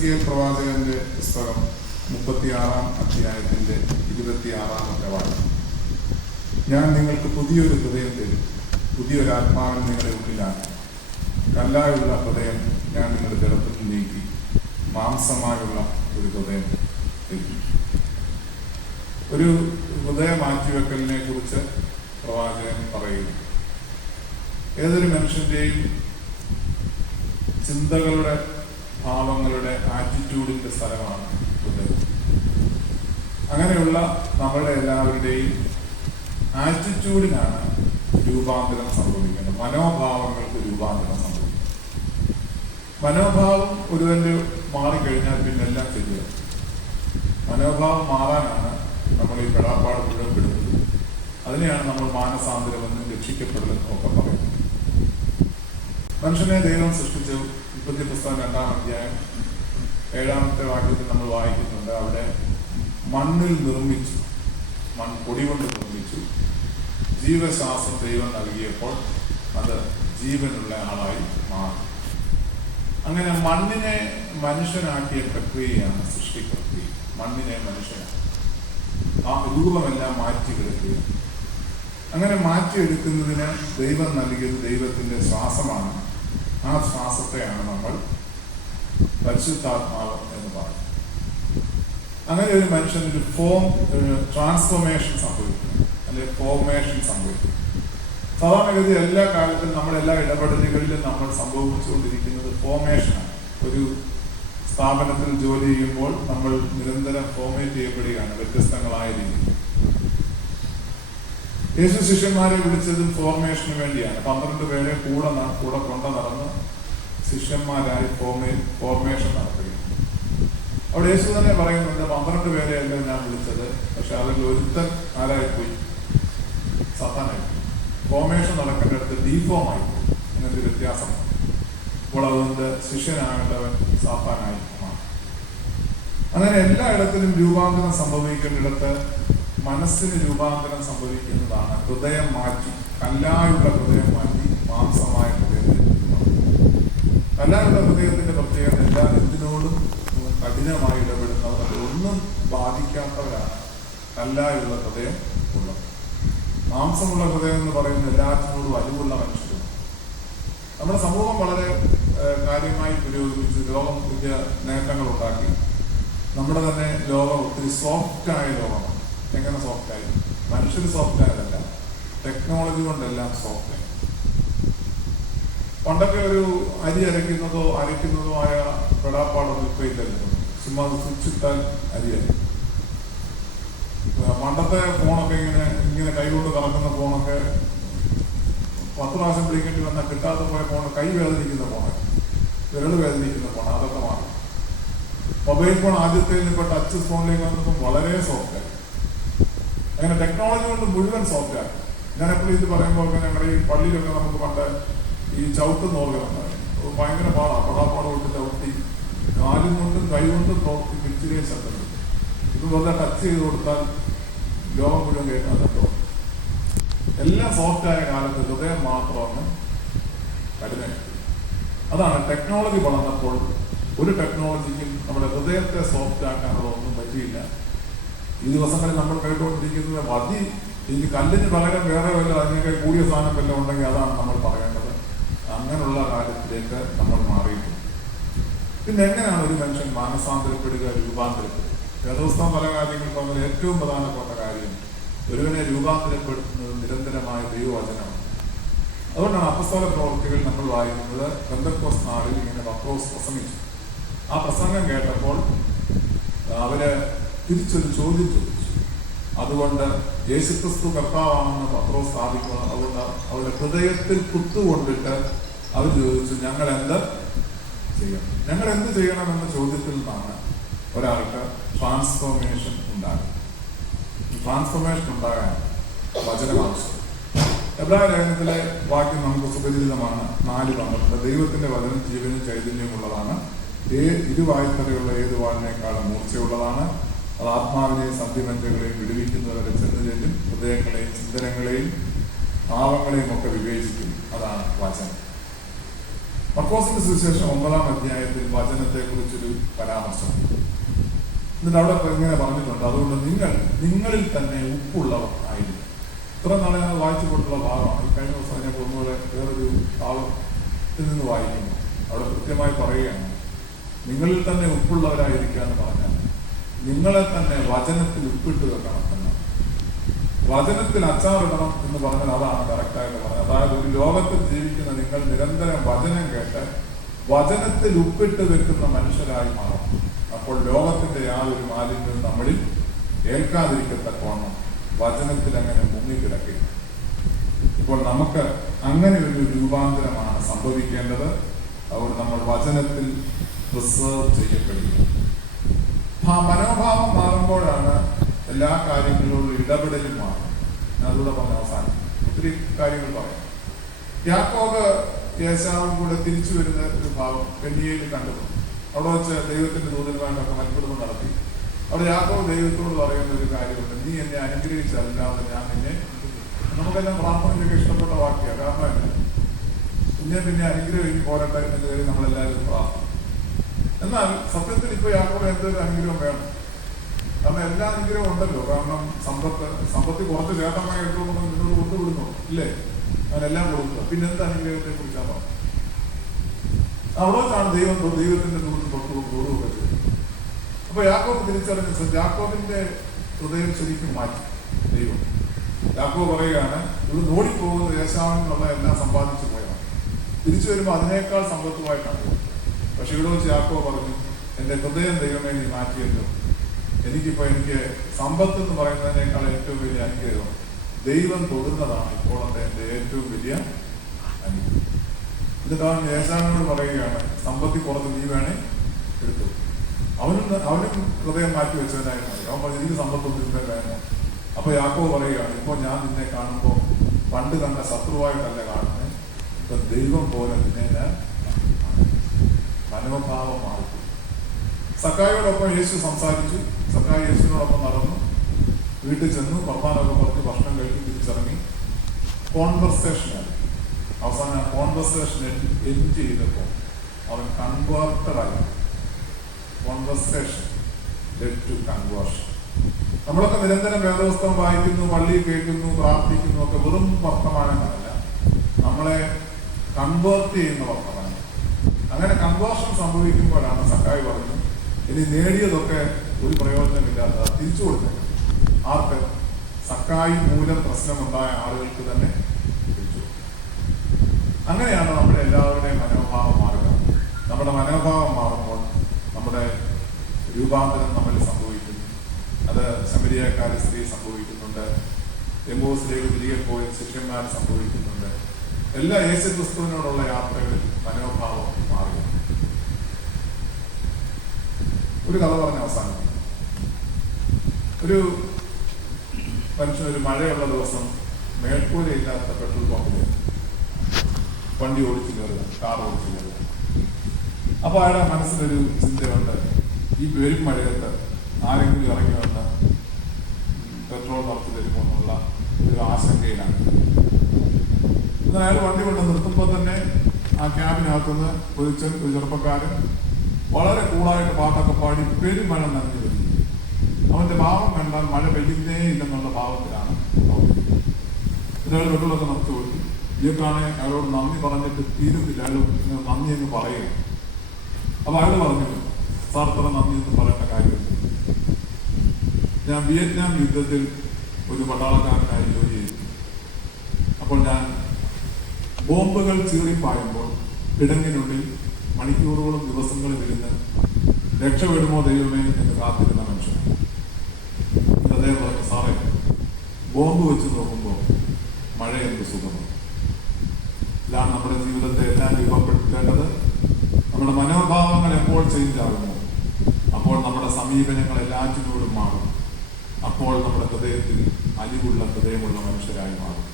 K പ്രവാചകന്റെ പുസ്തകം മുപ്പത്തിയാറാം അധ്യായത്തിന്റെ ഇരുപത്തിയാറാമത്തെ വാക്യം ഞാൻ നിങ്ങൾക്ക് പുതിയൊരു ഹൃദയം തരും. പുതിയൊരു ആത്മാവിന് നിങ്ങളുടെ ഉള്ളിലാണ് കല്ലായുള്ള ഹൃദയം ഞാൻ നിങ്ങളുടെ ജലത്തിൽ നീക്കി മാംസമായുള്ള ഒരു ഹൃദയം തരും. ഒരു ഹൃദയ മാറ്റിവെക്കലിനെ കുറിച്ച് പ്രവാചകൻ പറയുന്നു. ഏതൊരു മനുഷ്യന്റെയും ചിന്തകളുടെ ഭാവങ്ങളുടെ ആറ്റിറ്റ്യൂഡിന്റെ സ്ഥലമാണ് അങ്ങനെയുള്ള നമ്മളുടെ എല്ലാവരുടെയും ആറ്റിറ്റ്യൂഡിനാണ് രൂപാന്തരം സംഭവിക്കുന്നത് മനോഭാവങ്ങൾക്ക് രൂപാന്തരം സംഭവിക്കുന്നത് മനോഭാവം ഒരുവന്റെ മാറിക്കഴിഞ്ഞാൽ പിന്നെ എല്ലാം ശരിയാവും. മനോഭാവം മാറാനാണ് നമ്മൾ ഈ പെടാപ്പാട് മുഴുവൻ അതിനെയാണ് നമ്മൾ മാനസാന്തരമെന്നും രക്ഷിക്കപ്പെടലെന്നും ഒക്കെ പറയുന്നത്. മനുഷ്യനെ ദൈവം സൃഷ്ടിച്ചു ഉൽപ്പത്തി പുസ്തകം രണ്ടാം അധ്യായം ഏഴാമത്തെ വാക്യത്തിൽ നമ്മൾ വായിക്കുന്നുണ്ട്. അവിടെ മണ്ണിൽ നിർമ്മിച്ചു മൺ പൊടി കൊണ്ട് നിർമ്മിച്ചു. ജീവശ്വാസം ദൈവം നൽകിയപ്പോൾ അത് ജീവനുള്ള ആളായി മാറി. അങ്ങനെ മണ്ണിനെ മനുഷ്യനാക്കിയ പ്രക്രിയയാണ് സൃഷ്ടി പ്രക്രിയ മണ്ണിനെ മനുഷ്യനാക്കി ആ രൂപമെല്ലാം മാറ്റി കിടക്കുക അങ്ങനെ മാറ്റിയെടുക്കുന്നതിന് ദൈവം നൽകിയത് ദൈവത്തിന്റെ ശ്വാസമാണ്. ആ ശ്വാസത്തെയാണ് നമ്മൾ പരിശുദ്ധാത്മാവ് എന്ന് പറയുന്നത്. അങ്ങനെ ഒരു മനുഷ്യനൊരു ഫോം ട്രാൻസ്ഫോർമേഷൻ സംഭവിക്കും അല്ലെങ്കിൽ ഫോർമേഷൻ സംഭവിക്കും സാധാരണഗതി എല്ലാ കാലത്തും നമ്മുടെ എല്ലാ ഇടപെടലുകളിലും നമ്മൾ സംഭവിച്ചുകൊണ്ടിരിക്കുന്നത് ഫോർമേഷനാണ് ഒരു സ്ഥാപനത്തിൽ ജോലി ചെയ്യുമ്പോൾ നമ്മൾ നിരന്തരം ഫോർമേറ്റ് ചെയ്യപ്പെടുകയാണ് വ്യത്യസ്തങ്ങളായ രീതിയിൽ. യേശു ശിഷ്യന്മാരെ വിളിച്ചതും ഫോർമേഷന് വേണ്ടിയാണ്. പന്ത്രണ്ട് പേരെ കൂടെ കൂടെ കൊണ്ട നടന്ന് ശിഷ്യന്മാരായി ഫോർമേ ഫോർമേഷൻ നടത്തുകയാണ് അവിടെ യേശു തന്നെ പറയുന്നുണ്ട് പന്ത്രണ്ട് പേരെയല്ല ഞാൻ വിളിച്ചത്. പക്ഷെ അതിൽ ഒരുത്തൻ ആരായിപ്പോയി? സത്താനായി ഫോർമേഷൻ നടക്കേണ്ടടുത്ത് ഡീഫോമായി എന്നൊരു വ്യത്യാസമാണ് അപ്പോൾ അതുകൊണ്ട് ശിഷ്യനാകേണ്ടവൻ സാത്താനായി അങ്ങനെ എല്ലായിടത്തിലും രൂപാന്തരം സംഭവിക്കേണ്ടിടത്ത് മനസ്സിന് രൂപാന്തരം സംഭവിക്കുന്നതാണ്. ഹൃദയം മാറ്റി കല്ലായുള്ള ഹൃദയം മാറ്റി മാംസമായ ഹൃദയത്തിൽ കല്ലായുള്ള ഹൃദയത്തിന്റെ പ്രത്യേകത എല്ലാ എന്തിനോടും കഠിനമായി ഇടപെടുന്നവർ ഒന്നും ബാധിക്കാത്തവരാണ്. കല്ലായുള്ള ഹൃദയം ഉള്ളത് മാംസമുള്ള ഹൃദയം എന്ന് പറയുന്ന എല്ലാത്തിനോടും അലിവുള്ള മനുഷ്യരും നമ്മുടെ സമൂഹം വളരെ കാര്യമായി പുരോഗമിച്ച് ലോകം പുതിയ നേട്ടങ്ങൾ ഉണ്ടാക്കി. നമ്മുടെ തന്നെ ലോകം ഒത്തിരി സോഫ്റ്റ് ആയ ലോകമാണ്. എങ്ങനെ സോഫ്റ്റ് ആയി? മനുഷ്യർ സോഫ്റ്റ് ആയതല്ല. ടെക്നോളജി കൊണ്ടെല്ലാം സോഫ്റ്റ് ആയി. പണ്ടൊക്കെ ഒരു അരി അരയ്ക്കുന്നതോ അരയ്ക്കുന്നതോ ആയ പെടാപ്പാടൊന്നും ഇപ്പൊ ഇല്ലല്ലോ. ചുമ്മാ അത് അരി അരയ്ക്കും പണ്ടത്തെ ഫോണൊക്കെ ഇങ്ങനെ ഇങ്ങനെ കൈകൊണ്ട് കറക്കുന്ന ഫോണൊക്കെ പത്ത് പ്രാവശ്യം പിടിക്കേണ്ടി വന്നാൽ കിട്ടാതെ പോയ ഫോൺ കൈ വേദനിക്കുന്ന ഫോണ്. വിരൽ വേദനിക്കുന്ന ഫോൺ അതൊക്കെ മാറി. മൊബൈൽ ഫോൺ ആദ്യത്തെ ഇപ്പൊ ടച്ച് ഫോണിലേക്ക് വന്നപ്പോൾ വളരെ സോഫ്റ്റ് ആയി. അങ്ങനെ ടെക്നോളജി കൊണ്ട് മുഴുവൻ സോഫ്റ്റ് ആണ് ഞാൻ എപ്പോഴും ഇത് പറയുമ്പോൾ ഞങ്ങളുടെ ഈ പള്ളിയിലൊക്കെ നമുക്ക് പണ്ട് ഈ ചവിട്ടുന്ന ഓർഗനുണ്ടായി അത് ഭയങ്കര പാടാണ് പടാപ്പാട് കൊണ്ട് ചവിട്ടി കാലും കൊണ്ടും കൈ കൊണ്ടും നോക്കി പിടിച്ചിരിയ ശബ്ദം. ഇത് വെറുതെ ടച്ച് ചെയ്ത് കൊടുത്താൽ ലോകം മുഴുവൻ കേൾക്കാൻ കേട്ടോ എല്ലാം സോഫ്റ്റ് ആയ കാലത്ത് ഹൃദയം മാത്രമാണ് കഠിന അതാണ് ടെക്നോളജി വളർന്നപ്പോൾ ഒരു ടെക്നോളജിക്കും നമ്മുടെ ഹൃദയത്തെ സോഫ്റ്റ് ആക്കാനുള്ള ഒന്നും പറ്റിയില്ല. ഈ ദിവസങ്ങളിൽ നമ്മൾ കേട്ടുകൊണ്ടിരിക്കുന്നത് മതി ഈ കല്ലിന് പകരം വേറെ വല്ല അതിനൊക്കെ കൂടിയ സാധനം വല്ല ഉണ്ടെങ്കിൽ അതാണ് നമ്മൾ പറയേണ്ടത്. അങ്ങനെയുള്ള കാര്യത്തിലേക്ക് നമ്മൾ മാറിയിട്ടുണ്ട്. പിന്നെ എങ്ങനെയാണ് ഒരു മനുഷ്യൻ മാനസാന്തരപ്പെടുക രൂപാന്തരപ്പെടുക? വേദോസ്തം പല കാര്യങ്ങൾക്കും അതിൽ ഏറ്റവും പ്രധാനപ്പെട്ട കാര്യം ഒരുവനെ രൂപാന്തരപ്പെടുത്തുന്നത് നിരന്തരമായ ദൈവവചനമാണ്. അതുകൊണ്ടാണ് അപ്പസ്തോല പ്രവർത്തികൾ നമ്മൾ വായിക്കുന്നത് ബന്ധക്കോസ് നാളിൽ ഇങ്ങനെ പത്രോസ് പ്രസംഗിച്ചു. ആ പ്രസംഗം കേട്ടപ്പോൾ അവർ തിരിച്ചൊരു ചോദ്യം ചോദിച്ചു. അതുകൊണ്ട് യേശുക്രിസ്തു കർത്താവാണെന്ന് പത്രോസ് സ്ഥാപിക്കുക അതുകൊണ്ട് അവരുടെ ഹൃദയത്തിൽ കുത്തുകൊണ്ടിട്ട് അവർ ചോദിച്ചു ഞങ്ങൾ എന്ത് ചെയ്യണം? ഞങ്ങൾ എന്ത് ചെയ്യണം എന്ന ചോദ്യത്തിൽ നിന്നാണ് ഒരാൾക്ക് ട്രാൻസ്ഫോർമേഷൻ ഉണ്ടാകും ട്രാൻസ്ഫോർമേഷൻ ഉണ്ടാകാൻ വചനം ആവശ്യം ലേഖനത്തിലെ വാക്യം നമുക്ക് സുപരിചിതമാണ്. നാല് പന്ത്രണ്ട്. ദൈവത്തിന്റെ വചനം ജീവനും ചൈതന്യവും ഉള്ളതാണ് ഏ ഇരുവായ്ത്തലയുള്ള ഏത് വാളിനേക്കാളും മൂർച്ചയുള്ളതാണ്. അത് ആത്മാവിനെയും സന്ധിമഞ്ചകളെയും വിടുവിക്കുന്നവരെ ചെന്ന് ചെല്ലും ഹൃദയങ്ങളെയും ചിന്തനങ്ങളെയും ഭാവങ്ങളെയും ഒക്കെ വിവേചിക്കും. അതാണ് വചനം. മർക്കോസിന്റെ സുവിശേഷം ഒമ്പതാം അധ്യായത്തിൽ വചനത്തെ കുറിച്ചൊരു പരാമർശം. എന്നിട്ട് അവിടെ ഇങ്ങനെ പറഞ്ഞിട്ടുണ്ട്. അതുകൊണ്ട് നിങ്ങൾ നിങ്ങളിൽ തന്നെ ഉപ്പുള്ളവർ ആയിരുന്നു ഇത്ര നാളെ ഞാൻ വായിച്ചു ഭാഗമാണ്. ഈ കഴിഞ്ഞ ദിവസം ഞാൻ പോകുന്നവരെ വേറൊരു ഭാഗത്തിൽ നിന്ന് വായിക്കുന്നു. അവിടെ കൃത്യമായി പറയുകയാണ്. നിങ്ങളിൽ തന്നെ ഉപ്പുള്ളവരായിരിക്കുക എന്ന് പറഞ്ഞാൽ നിങ്ങളെ തന്നെ വചനത്തിൽ ഉപ്പിട്ട് വെക്കണം എന്ന്. വചനത്തിൽ അച്ചാറിടണം എന്ന് പറഞ്ഞാൽ അതാണ് കറക്റ്റായിട്ട് പറഞ്ഞത്. അതായത് ഒരു ലോകത്തിൽ ജീവിക്കുന്ന നിങ്ങൾ നിരന്തരം വചനം കേട്ട് വചനത്തിൽ ഉപ്പിട്ട് വെക്കുന്ന മനുഷ്യരായി മാറും. അപ്പോൾ ലോകത്തിന്റെ യാതൊരു മാലിന്യവും നമ്മളിൽ ഏൽക്കാതിരിക്കത്തക്കോണം വചനത്തിൽ അങ്ങനെ മുങ്ങിക്കിടക്കില്ല ഇപ്പോൾ നമുക്ക് അങ്ങനെ ഒരു രൂപാന്തരമാണ് സംഭവിക്കേണ്ടത്. അവർ നമ്മൾ വചനത്തിൽ റിസർവ് ചെയ്യപ്പെടുക ആ മനോഭാവം മാറുമ്പോഴാണ് എല്ലാ കാര്യങ്ങളിലുള്ള ഇടപെടലും മാറും അതുകൂടെ പറഞ്ഞ അവസാനം ഒത്തിരി കാര്യങ്ങൾ പറയാം. യാക്കോബ് യേശാവും കൂടെ തിരിച്ചു വരുന്ന ഒരു ഭാവം കന്യയിൽ കണ്ടു. അവിടെ വെച്ച് ദൈവത്തിന്റെ ദൂതന്മാരൊക്കെ മത്ഭുതം നടത്തി. അവിടെ യാക്കോബ് ദൈവത്തോട് പറയുന്ന ഒരു കാര്യമുണ്ട്. നീ എന്നെ അനുഗ്രഹിച്ചല്ലാതെ ഞാൻ നിന്നെ നമുക്കെല്ലാം പ്രാർത്ഥനയ്ക്കൊക്കെ ഇഷ്ടപ്പെട്ട വാക്യാണ് കാരണം എന്നെ പിന്നെ അനുഗ്രഹിക്കും പോരട്ടെ എന്ന് നമ്മളെല്ലാവരും പ്രാർത്ഥന എന്നാൽ സത്യത്തിൽ ഇപ്പൊ യാക്കോബ് എന്തൊരു അനുഗ്രഹം വേണം. കാരണം എല്ലാ അനുഗ്രഹവും ഉണ്ടല്ലോ. കാരണം സമ്പത്ത് സമ്പത്തി കുറച്ച് ചേട്ടമായി എടുത്തോണ്ട് നിന്നോട് കൊണ്ടുവിടുന്നു ഇല്ലേ? അവനെല്ലാം കൊടുക്കുക. പിന്നെ എന്ത് അനുഗ്രഹത്തെ കുറിച്ചാണ് അവിടെ വെച്ചാണ് ദൈവം ദൈവത്തിന്റെ ദൂരം തൊട്ട് കൊണ്ടുപോകുക അപ്പൊ യാക്കോബ് തിരിച്ചറിഞ്ഞ യാക്കോബിന്റെ ഹൃദയം ശരിക്കും മാറ്റി ദൈവം. യാക്കോ പറയുകയാണ് ഇവിടെ ഓടിപ്പോകുന്ന ദേശാവിനുള്ള എല്ലാം സമ്പാദിച്ചു പോയതാണ് തിരിച്ചു വരുമ്പോൾ അതിനേക്കാൾ സമ്പത്തുമായിട്ടാണ്. പക്ഷെ ഇവിടെ വെച്ച് യാക്കോ പറഞ്ഞു എന്റെ ഹൃദയം ദൈവമേ നീ മാറ്റിയല്ലോ. എനിക്കിപ്പോ എനിക്ക് സമ്പത്ത് എന്ന് പറയുന്നതിനേക്കാൾ ഏറ്റവും വലിയ അനുഗ്രഹം ദൈവം തൊടുന്നതാണ് ഇപ്പോൾ എന്റെ ഏറ്റവും വലിയ അനുഗ്രഹം. എന്നിട്ടാണ് യേശാനോട് പറയുകയാണ് സമ്പത്തി കുറച്ച് നീ വേണേ എടുത്തു. അവനും അവനും ഹൃദയം മാറ്റി വെച്ചവനായിരുന്നു അവൻ പറഞ്ഞു എനിക്ക് സമ്പത്തൊന്നും ഇവിടെ വേണം അപ്പൊ യാക്കോ പറയുകയാണ് ഇപ്പൊ ഞാൻ നിന്നെ കാണുമ്പോൾ പണ്ട് കണ്ട ശത്രുവായിട്ടല്ല കാണുന്നത് ഇപ്പൊ ദൈവം പോലെ നിന്നെ ഞാൻ മനോഭാവം മാറി സക്കായോടൊപ്പം യേശു സംസാരിച്ചു. സക്കായി യേശുവിനോടൊപ്പം നടന്നു. വീട്ടിൽ ചെന്നു. വർത്താനമൊക്കെ പറഞ്ഞ് ഭക്ഷണം കഴിച്ച് തിരിച്ചിറങ്ങി. കോൺവെർസേഷനായി അവസാനം കോൺവെർസേഷൻ എൻഡ് ചെയ്തപ്പോൾ അവൻ കൺവേർട്ടഡായി കോൺവെർസേഷൻ ടു കൺവേർഷൻ നമ്മളൊക്കെ നിരന്തരം വേദപുസ്തകം വായിക്കുന്നു വള്ളി കേൾക്കുന്നു പ്രാർത്ഥിക്കുന്നു ഒക്കെ വെറും വർത്തമാനങ്ങളല്ല. നമ്മളെ കൺവേർട്ട് ചെയ്യുന്ന വർത്തമാനം. അങ്ങനെ കമ്പോഷൻ സംഭവിക്കുമ്പോഴാണ് സക്കായി പറഞ്ഞു ഇനി നേടിയതൊക്കെ ഒരു പ്രയോജനമില്ലാത്ത തിരിച്ചു കൊടുത്തേക്കാം ആർക്ക്? സക്കായി മൂലം പ്രശ്നമുണ്ടായ ആളുകൾക്ക് തന്നെ തിരിച്ചു. അങ്ങനെയാണ് നമ്മുടെ എല്ലാവരുടെയും മനോഭാവം മാറുക. നമ്മുടെ മനോഭാവം മാറുമ്പോൾ നമ്മുടെ രൂപാന്തരം നമ്മൾ സംഭവിക്കുന്നു. അത് ശബരിയക്കാരി സ്ത്രീ സംഭവിക്കുന്നുണ്ട്. എംബോസിലേക്ക് തിരികെ പോയ ശിഷ്യന്മാർ സംഭവിക്കുന്നുണ്ട്. എല്ലാ യേശു ക്രിസ്തുവിനോടുള്ള യാത്രകളിൽ മനോഭാവം മാറുക ഒരു കഥ പറഞ്ഞ അവസാനം ഒരു മനുഷ്യൻ ഒരു മഴയുള്ള ദിവസം മേൽക്കൂരയില്ലാത്ത പെട്രോൾ പമ്പിൽ വണ്ടി ഓടിച്ചു കയറുക കാർ ഓടിച്ചു കയറുക. അപ്പൊ അയാളുടെ മനസ്സിലൊരു ചിന്തയുണ്ട്. ഈ വെരും മഴയത്ത് ആരെങ്കിലും ഇറങ്ങി വന്ന് പെട്രോൾ നിറച്ച് തരുമോ എന്നുള്ള ഒരു ആശങ്കയിലാണ്. അയാൾ വണ്ടി കൊണ്ട് നിർത്തുമ്പോൾ തന്നെ ആ ക്യാബിനകത്തുനിന്ന് ഒരു ചെറുപ്പക്കാരൻ വളരെ കൂളായിട്ട് പാട്ടൊക്കെ പാടി പെരുമഴ നനഞ്ഞു വരുന്നു അവന്റെ ഭാവം കണ്ടാൽ മഴ പെയ്യുന്നേ ഇല്ലെന്നുള്ള ഭാവത്തിലാണ് അവൻ ഇരിക്കുന്നത്. നമുക്ക് കൊടുത്തു. ഇയാൾക്കാണ് അയാളോട് നന്ദി പറഞ്ഞിട്ട് തീരുന്നില്ല അയാൾ നന്ദി എന്ന് പറയുക അപ്പൊ അയാൾ പറഞ്ഞു സാർ ഇത്ര നന്ദി എന്ന് പറയേണ്ട കാര്യമില്ല. ഞാൻ വിയറ്റ്നാം യുദ്ധത്തിൽ ഒരു പട്ടാളക്കാരനായി ജോലി ചെയ്തു. അപ്പോൾ ഞാൻ ബോംബുകൾ ചീറിപ്പായുമ്പോൾ കിടങ്ങിനുള്ളിൽ മണിക്കൂറുകളും ദിവസങ്ങളും ഇരുന്ന് രക്ഷപ്പെടുമോ ദൈവമേ എന്ന് കാത്തിരുന്ന മനുഷ്യൻ. അദ്ദേഹം പറഞ്ഞു സാറേ ബോംബ് വെച്ച് നോക്കുമ്പോൾ മഴ എന്ത് സുഖമാണ്? ഇതാണ് നമ്മുടെ ജീവിതത്തെ എല്ലാം രൂപപ്പെടുത്തേണ്ടത്. നമ്മുടെ മനോഭാവങ്ങൾ എപ്പോൾ ചേഞ്ച് ആകുന്നു അപ്പോൾ നമ്മുടെ സമീപനങ്ങൾ എല്ലാറ്റിനോടും മാറും. അപ്പോൾ നമ്മുടെ ഹൃദയത്തിൽ അലിവുള്ള ഹൃദയമുള്ള മനുഷ്യരായി മാറും.